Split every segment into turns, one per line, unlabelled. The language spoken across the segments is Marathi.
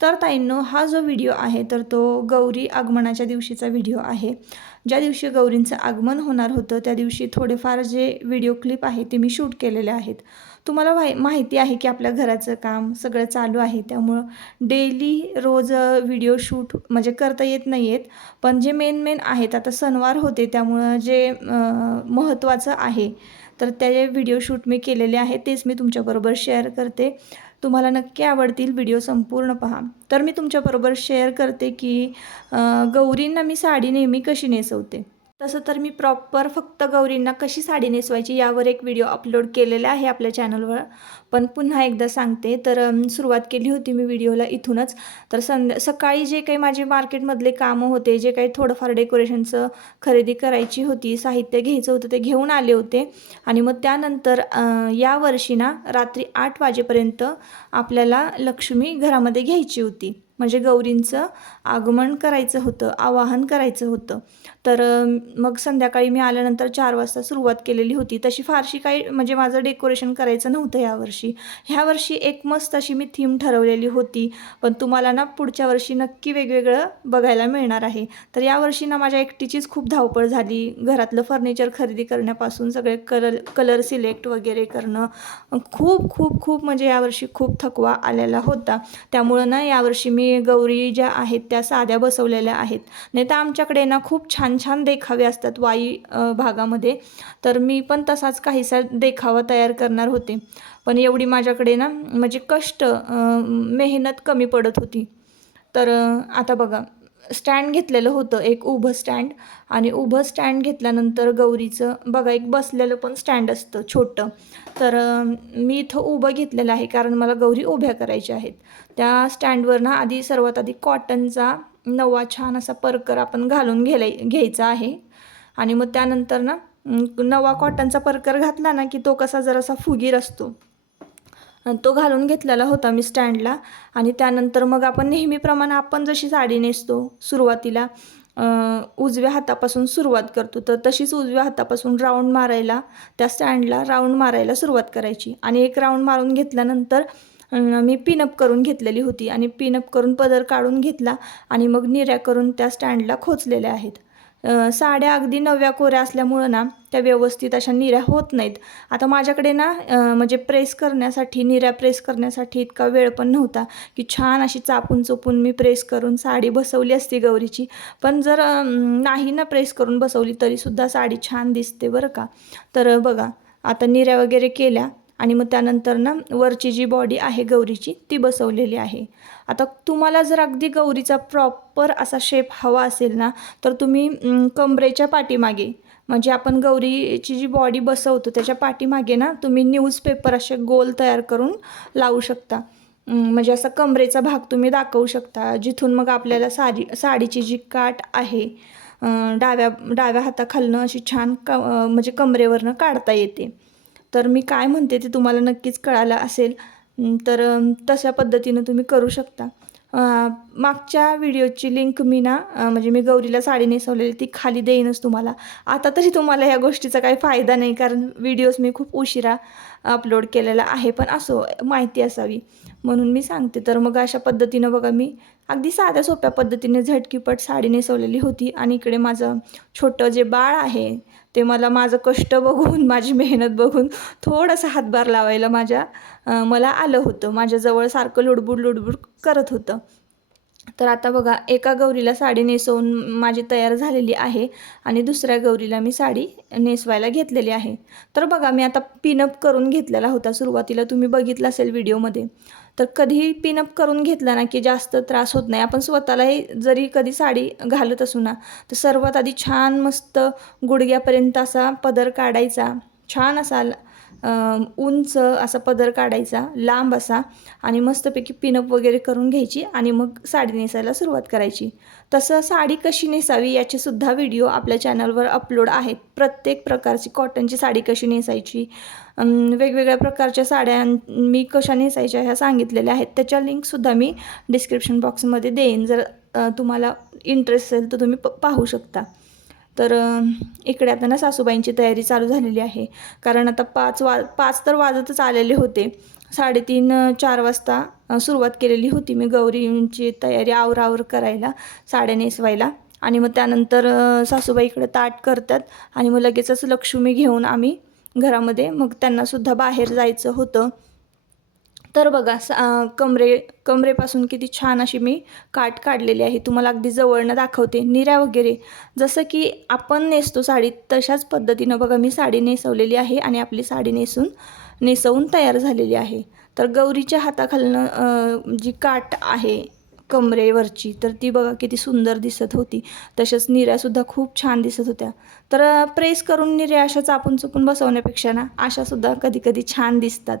तर ताईंनो हा जो व्हिडिओ आहे तर तो गौरी आगमनाच्या दिवशीचा व्हिडिओ आहे. ज्या दिवशी गौरींचं आगमन होणार होतं त्या दिवशी थोडेफार जे व्हिडिओ क्लिप आहे ते मी शूट केलेले आहेत. तुम्हाला माहि माहिती आहे की आपल्या घराचं काम सगळं चालू आहे त्यामुळं डेली रोज व्हिडिओ शूट म्हणजे करता येत नाही आहेत पण जे मेन मेन आहेत आता सणवार होते त्यामुळं जे महत्त्वाचं आहे तर ते व्हिडिओ शूट मी केलेले आहे तेच मी तुमच्याबरोबर शेअर करते. तुम्हाला नक्की आवडतील व्हिडिओ संपूर्ण पहा. तर मी तुमच्याबरोबर शेअर करते की गौरींना मी साडी नेहमी कशी नेसवते? तसं तर मी प्रॉपर फक्त गौरींना कशी साडी नेसवायची यावर एक व्हिडिओ अपलोड केलेला आहे आपल्या चॅनलवर पण पुन्हा एकदा सांगते तर सुरुवात केली होती मी व्हिडिओला इथूनच. तर संध्या सकाळी जे काही माझे मार्केटमधले कामं होते जे काही थोडंफार डेकोरेशनचं खरेदी करायची होती साहित्य घ्यायचं होतं ते घेऊन आले होते. आणि मग त्यानंतर यावर्षी या वर्षी ना रात्री आठ वाजेपर्यंत आपल्याला लक्ष्मी घरामध्ये घ्यायची होती. म्हणजे गौरींचं आगमन करायचं होतं आवाहन करायचं होतं. तर मग संध्याकाळी मी आल्यानंतर चार वाजता सुरुवात केलेली होती. तशी फारशी काही म्हणजे माझं डेकोरेशन करायचं नव्हतं यावर्षी ह्या वर्षी एक मस्त अशी मी थीम ठरवलेली होती. पण तुम्हाला ना पुढच्या वर्षी नक्की वेगवेगळं बघायला मिळणार आहे. तर यावर्षी ना माझ्या एकटीचीच खूप धावपळ झाली. घरातलं फर्निचर खरेदी करण्यापासून सगळे कलर कलर सिलेक्ट वगैरे करणं. खूप खूप खूप म्हणजे यावर्षी खूप थकवा आलेला होता. त्यामुळं ना यावर्षी मी गौरी ज्या आहेत त्या साध्या बसवलेल्या आहेत. नाही तर आमच्याकडे ना खूप छान छान देखावे असतात वाई भागामध्ये. तर मी पण तसाच काहीसा देखावा तयार करणार होते. पण एवढी माझ्याकडे ना म्हणजे कष्ट मेहनत कमी पडत होती. तर आता बघा स्टँड घेतलेलं होतं एक उभं स्टँड. आणि उभं स्टँड घेतल्यानंतर गौरीचं बघा एक बसलेलं पण स्टँड असतं छोटं. तर मी इथं उभं घेतलेलं आहे कारण मला गौरी उभ्या करायच्या आहेत. त्या स्टँडवर ना आधी सर्वात आधी कॉटनचा नवा छान असा परकर आपण घालून घ्याय घ्यायचा आहे. आणि मग त्यानंतर ना नवा कॉटनचा परकर घातला ना की तो कसा जरासा फुगीर असतो. तो घालून घेतलेला होता मी स्टँडला आणि त्यानंतर मग आपण नेहमीप्रमाणे आपण जशी साडी नेसतो सुरुवातीला उजव्या हातापासून सुरुवात करतो. तर तशीच उजव्या हातापासून राऊंड मारायला त्या स्टँडला राऊंड मारायला सुरुवात करायची. आणि एक राऊंड मारून घेतल्यानंतर मी पिनअप करून घेतलेली होती आणि पिनअप करून पदर काढून घेतला आणि मग निऱ्या करून त्या स्टँडला खोचलेल्या आहेत. साड्या अगदी नव्या कोऱ्या असल्यामुळं ना त्या व्यवस्थित अशा निऱ्या होत नाहीत. आता माझ्याकडे ना म्हणजे प्रेस करण्यासाठी निऱ्या प्रेस करण्यासाठी इतका वेळ पण नव्हता की छान अशी चापून चोपून मी प्रेस करून साडी बसवली असती गौरीची. पण जर नाही ना प्रेस करून बसवली तरीसुद्धा साडी छान दिसते बरं का. तर बघा आता निऱ्या वगैरे केल्या. आणि मग त्यानंतर ना वरची जी बॉडी आहे गौरीची ती बसवलेली आहे. आता तुम्हाला जर अगदी गौरीचा प्रॉपर असा शेप हवा असेल ना तर तुम्ही कमरेच्या पाठीमागे म्हणजे आपण गौरीची जी बॉडी बसवतो त्याच्या पाठीमागे ना तुम्ही न्यूजपेपर असे गोल तयार करून लावू शकता. म्हणजे असा कमरेचा भाग तुम्ही दाखवू शकता जिथून मग आपल्याला साडी साडीची जी काठ आहे डाव्या डाव्या हाताखालनं अशी छान क म्हणजे कमरेवरनं काढता येते. तर मी काय म्हणते ते तुम्हाला नक्कीच कळालं असेल. तर तशा पद्धतीनं तुम्ही करू शकता. मागच्या व्हिडिओची लिंक मी ना म्हणजे मी गौरीला साडी नेसवलेली ती खाली देईनच तुम्हाला. आता तरी तुम्हाला या गोष्टीचा काही फायदा नाही कारण व्हिडिओज मी खूप उशिरा अपलोड केलेला आहे पण असो माहिती असावी. म्हणून मी सांगते तर मग अशा पद्धतीनं बघा मी अगदी साध्या सोप्या पद्धतीने झटकीपट साडी नेसवलेली होती आणि इकडे माझं छोटं जे बाळ आहे ते मला माझं कष्ट बघून माझी मेहनत बघून थोडासा हातभार लावायला माझ्या मला आलं होतं. माझ्याजवळ सारखं लुडबुड लुडबुड करत होतं. तर आता बघा एका गौरीला साडी नेसवून माझी तयार झालेली आहे आणि दुसऱ्या गौरीला मी साडी नेसवायला घेतलेली आहे. तर बघा मी आता पिनअप करून घेतलेला होता सुरुवातीला. तुम्ही बघितलं असेल व्हिडिओमध्ये. तर कधीही पिनअप करून घेतला ना की जास्त त्रास होत नाही. आपण स्वतःलाही जरी कधी साडी घालत असू ना तर सर्वात आधी छान मस्त गुडघ्यापर्यंत असा पदर काढायचा. छान असा उंच असा पदर काढायचा लांब असा आणि मस्तपैकी पिनअप वगैरे करून घ्यायची आणि मग साडी नेसायला सुरुवात करायची. तसं साडी कशी नेसावी याचेसुद्धा व्हिडिओ आपल्या चॅनलवर अपलोड आहेत. प्रत्येक प्रकारची कॉटनची साडी कशी नेसायची वेगवेगळ्या प्रकारच्या साड्या मी कशा नेसायच्या ह्या सांगितलेल्या आहेत. त्याच्या लिंकसुद्धा मी डिस्क्रिप्शन बॉक्समध्ये देईन. जर तुम्हाला इंटरेस्ट असेल तर तुम्ही प पाहू शकता. तर इकडे आता ना सासूबाईंची तयारी चालू झालेली आहे. कारण आता पाच वा पाच तर वाजतच आलेले होते. साडेतीन चार वाजता सुरुवात केलेली होती मी गौरींची तयारी आवरावर करायला साड्या नेसवायला. आणि मग त्यानंतर सासूबाई इकडं ताट करतात आणि मग लगेचच लक्ष्मी घेऊन आम्ही घरामध्ये मग त्यांनासुद्धा बाहेर जायचं होतं. तर बघा सा कमरे कमरेपासून किती छान अशी मी काट काढलेली आहे. तुम्हाला अगदी जवळनं दाखवते. निऱ्या वगैरे. जसं की आपण नेसतो साडी तशाच पद्धतीनं बघा मी साडी नेसवलेली आहे आणि आपली साडी नेसून नेसवून तयार झालेली आहे. तर गौरीच्या हाताखालनं जी काट आहे कमरेवरची तर ती बघा किती सुंदर दिसत होती. तसेच निऱ्यासुद्धा खूप छान दिसत होत्या. तर प्रेस करून निऱ्या अशा चापून चुपून बसवण्यापेक्षा ना अशासुद्धा कधी कधी छान दिसतात.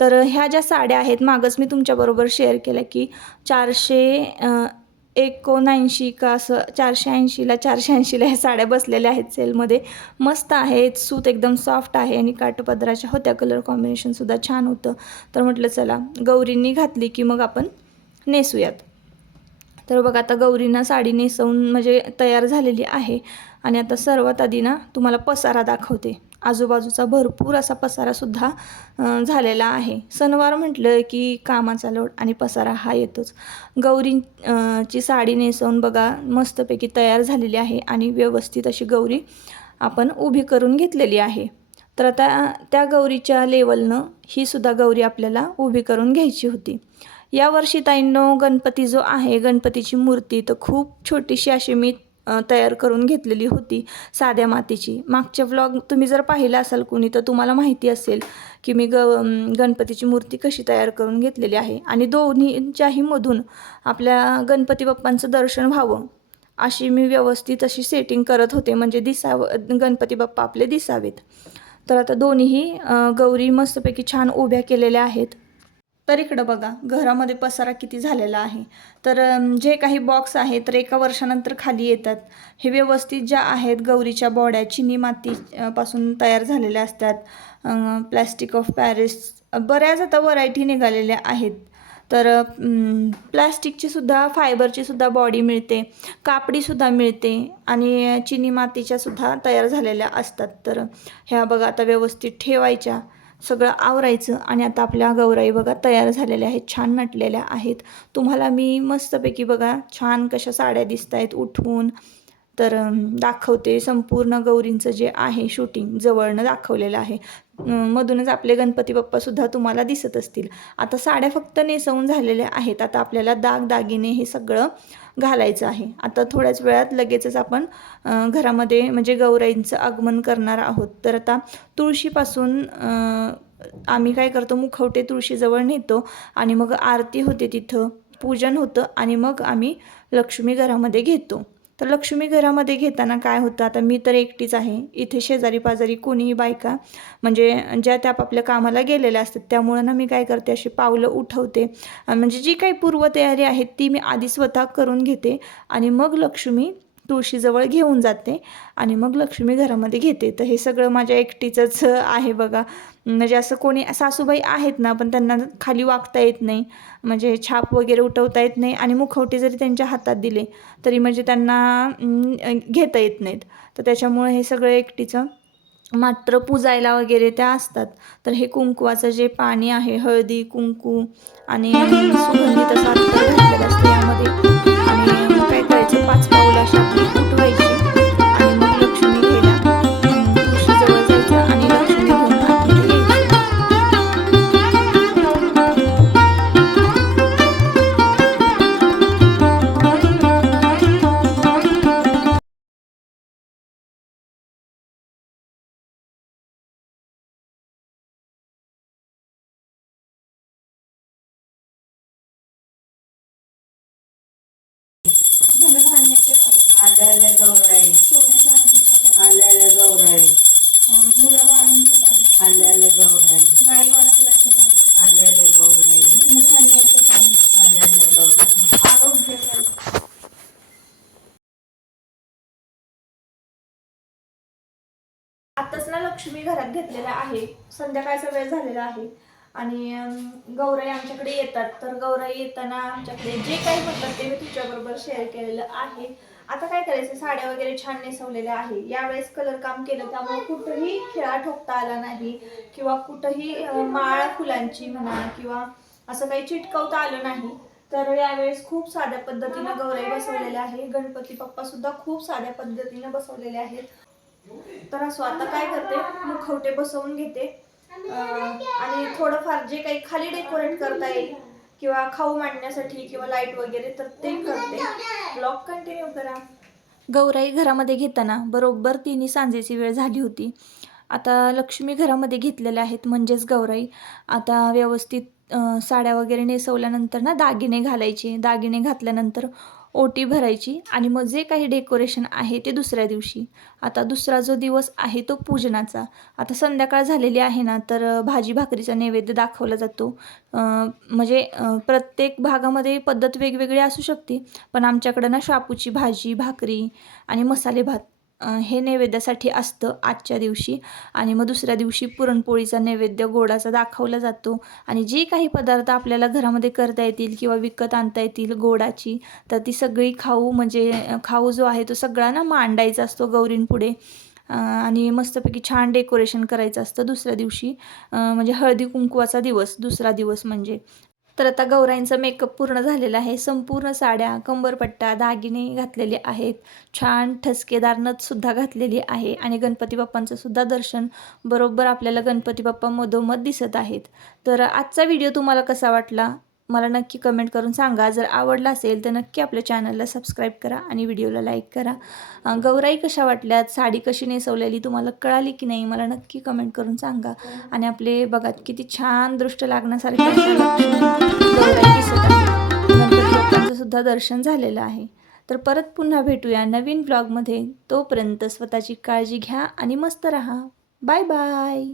तर ह्या ज्या साड्या आहेत मागच मी तुमच्याबरोबर शेअर केल्या की चारशे एकोणऐंशी का असं चारशे ऐंशीला चारशे ऐंशीला ह्या साड्या बसलेल्या आहेत सेलमध्ये मस्त आहेत सूत एकदम सॉफ्ट आहे आणि काठपदराच्या होत्या कलर कॉम्बिनेशनसुद्धा छान होतं. तर म्हटलं चला गौरींनी घातली की मग आपण नेसूयात. तर बघा आता गौरींना साडी नेसवून म्हणजे तयार झालेली आहे. आणि आता सर्वात आधी ना तुम्हाला पसारा दाखवते. आजूबाजूचा भरपूर असा पसारासुद्धा झालेला आहे. सणवार म्हटलं की कामाचा लोड आणि पसारा हा येतोच. गौरी ची साडी नेसवून बघा मस्तपैकी तयार झालेली आहे आणि व्यवस्थित अशी गौरी आपण उभी करून घेतलेली आहे. तर आता त्या गौरीच्या लेवलनं ही सुद्धा गौरी आपल्याला उभी करून घ्यायची होती. यावर्षी ताईंनो गणपती जो आहे गणपतीची मूर्ती तर खूप छोटीशी अशी मी तयार करून घेतलेली होती साध्या मातीची. मागच्या व्लॉग तुम्ही जर पाहिला असाल कुणी तर तुम्हाला माहिती असेल की मी ग गणपतीची मूर्ती कशी तयार करून घेतलेली आहे आणि दोन्हीच्याही मधून आपल्या गणपती बाप्पांचं दर्शन व्हावं अशी मी व्यवस्थित अशी सेटिंग करत होते. म्हणजे दिसावं गणपती बाप्पा आपले दिसावेत. तर आता दोन्हीही गौरी मस्तपैकी छान उभ्या केलेल्या आहेत. तर इकडं बघा घरामध्ये पसारा किती झालेला आहे. तर जे काही बॉक्स आहे तर एका वर्षानंतर खाली येतात. हे व्यवस्थित ज्या आहेत गौरीच्या बॉड्या चिनी मातीपासून तयार झालेल्या असतात. प्लॅस्टिक ऑफ पॅरिस बऱ्याच आता व्हरायटी निघालेल्या आहेत. तर प्लॅस्टिकचीसुद्धा प्लॅस्टिकची सुद्धा फायबरची सुद्धा बॉडी मिळते. कापडीसुद्धा मिळते. आणि चिनी मातीच्यासुद्धा तयार झालेल्या असतात. तर ह्या बघा आता व्यवस्थित ठेवायच्या. सगळं आवरायचं आणि आता आपल्या गौराई बघा तयार झालेल्या आहेत छान नटलेल्या आहेत. तुम्हाला मी मस्तपैकी बघा छान कशा साड्या दिसत आहेत उठवून तर दाखवते संपूर्ण गौरींचं जे आहे शूटिंग जवळनं दाखवलेलं आहे. मधूनच आपले गणपती बाप्पासुद्धा तुम्हाला दिसत असतील. आता साड्या फक्त नेसवून झालेल्या आहेत. आता आपल्याला दाग दागिने हे सगळं घालायचं आहे. आता थोड्याच वेळात लगेचच आपण घरामध्ये म्हणजे गौराईंचं आगमन करणार आहोत. तर आता तुळशीपासून आम्ही काय करतो मुखवटे तुळशीजवळ नेतो आणि मग आरती होते तिथं पूजन होतं आणि मग आम्ही लक्ष्मी घरामध्ये घेतो. तर लक्ष्मी घरामध्ये घेताना काय होतं? आता मी तर एकटीच आहे. इथे शेजारी पाजारी कोणीही बायका म्हणजे ज्या त्या आपापल्या कामाला गेलेल्या असतात त्यामुळं ना मी काय करते अशी पावलं उठवते. म्हणजे जी काही पूर्वतयारी आहे ती मी आधी स्वतः करून घेते. आणि मग लक्ष्मी तुळशीजवळ घेऊन जाते आणि मग लक्ष्मी घरामध्ये घेते. तर हे सगळं माझ्या एकटीचंच आहे बघा. म्हणजे असं कोणी सासूबाई आहेत ना पण त्यांना खाली वागता येत नाही. म्हणजे छाप वगैरे उठवता येत नाही आणि मुखवटे जरी त्यांच्या हातात दिले तरी म्हणजे त्यांना घेता येत नाहीत. तर त्याच्यामुळे हे सगळं एकटीचं. मात्र पूजायला वगैरे त्या असतात. तर हे कुंकवाचं जे पाणी आहे हळदी कुंकू आणि सुगंधित असं यामध्ये काय करायचं पाच पाऊलं अशी आल्याल्या गौराई सोने चांदीच्या पाने आल्याल्या गौराई मुलाबाळांच्या पाने
आल्याल्या गौराई आल्याल्या गौराई
आल्याल्या गौराई
आरोग्याच्या
आत्ताच ना लक्ष्मी घरात घेतलेला आहे. संध्याकाळचा वेळ झालेला आहे. आणि गौराई आमच्याकडे येतात. तर गौराई येताना आमच्याकडे जे काही म्हणतात ते मी तुझ्याबरोबर शेअर केलेलं आहे. आता काय करायचं? साड्या वगैरे छान नेसवलेल्या आहे. यावेळेस कलर काम केलं त्यामुळे कुठंही खिळा ठोकता आला नाही. किंवा कुठंही माळ फुलांची म्हणा किंवा असं काही चिटकवता आलं नाही. तर यावेळेस खूप साध्या पद्धतीनं गौराई बसवलेल्या आहे. गणपती बाप्पा सुद्धा खूप साध्या पद्धतीनं बसवलेले आहेत. तर असो आता काय करते? मुखवटे बसवून घेते. आणि थोडंफार जे काही खाली डेकोरेट करता येईल किंवा खाऊ मांडण्यासाठी किंवा लाइट वगैरे तर ते करते. ब्लॉग कंटिन्यू करा. गौराई घरामध्ये घेताना बरोबर तिन्ही सांजेची वेळ झाली होती. आता लक्ष्मी घरामध्ये घेतलेल्या आहेत म्हणजेच गौराई. आता व्यवस्थित साड्या वगैरे नेसवल्यानंतर ना दागिने घालायचे. दागिने घातल्यानंतर ओटी भरायची आणि मग जे काही डेकोरेशन आहे ते दुसऱ्या दिवशी. आता दुसरा जो दिवस आहे तो पूजनाचा. आता संध्याकाळ झालेली आहे ना तर भाजी भाकरीचा नैवेद्य दाखवला जातो. म्हणजे प्रत्येक भागामध्ये पद्धत वेगवेगळी असू शकते पण आमच्याकडं ना शापूची भाजी भाकरी आणि मसाले भात हे नैवेद्यासाठी असतं आजच्या दिवशी. आणि मग दुसऱ्या दिवशी पुरणपोळीचा नैवेद्य गोडाचा दाखवला जातो. आणि जे काही पदार्थ आपल्याला घरामध्ये करता येतील किंवा विकत आणता येतील गोडाची तर ती सगळी खाऊ म्हणजे खाऊ जो आहे तो सगळा ना मांडायचा असतो गौरींपुढे आणि मस्तपैकी छान डेकोरेशन करायचं असतं दुसऱ्या दिवशी. म्हणजे हळदी कुंकवाचा दिवस दुसरा दिवस म्हणजे. तर आता गौराईंचा मेकअप पूर्ण झालेला आहे. संपूर्ण साड्या कंबरपट्टा दागिने घातलेले आहेत. छान ठसकेदार नथसुद्धा घातलेली आहे आणि गणपती बाप्पांचं सुद्धा दर्शन बरोबर आपल्याला गणपती बाप्पा मधोमध दिसत आहेत. तर आजचा व्हिडिओ तुम्हाला कसा वाटला? मला नक्की कमेंट करून सांगा. जर आवडला असेल तर नक्की आपल्या चॅनलला सबस्क्राईब करा आणि व्हिडिओला लाईक करा. गौराई कशा वाटल्यात? साडी कशी नेसवलेली? तुम्हाला कळाली की नाही? मला नक्की कमेंट करून सांगा. आणि आपले बघा किती छान दृष्ट लागण्यासारखे गौराई सुद्धा दर्शन झालेलं आहे. तर परत पुन्हा भेटूया नवीन ब्लॉगमध्ये तोपर्यंत स्वतःची काळजी घ्या आणि मस्त राहा. Bye bye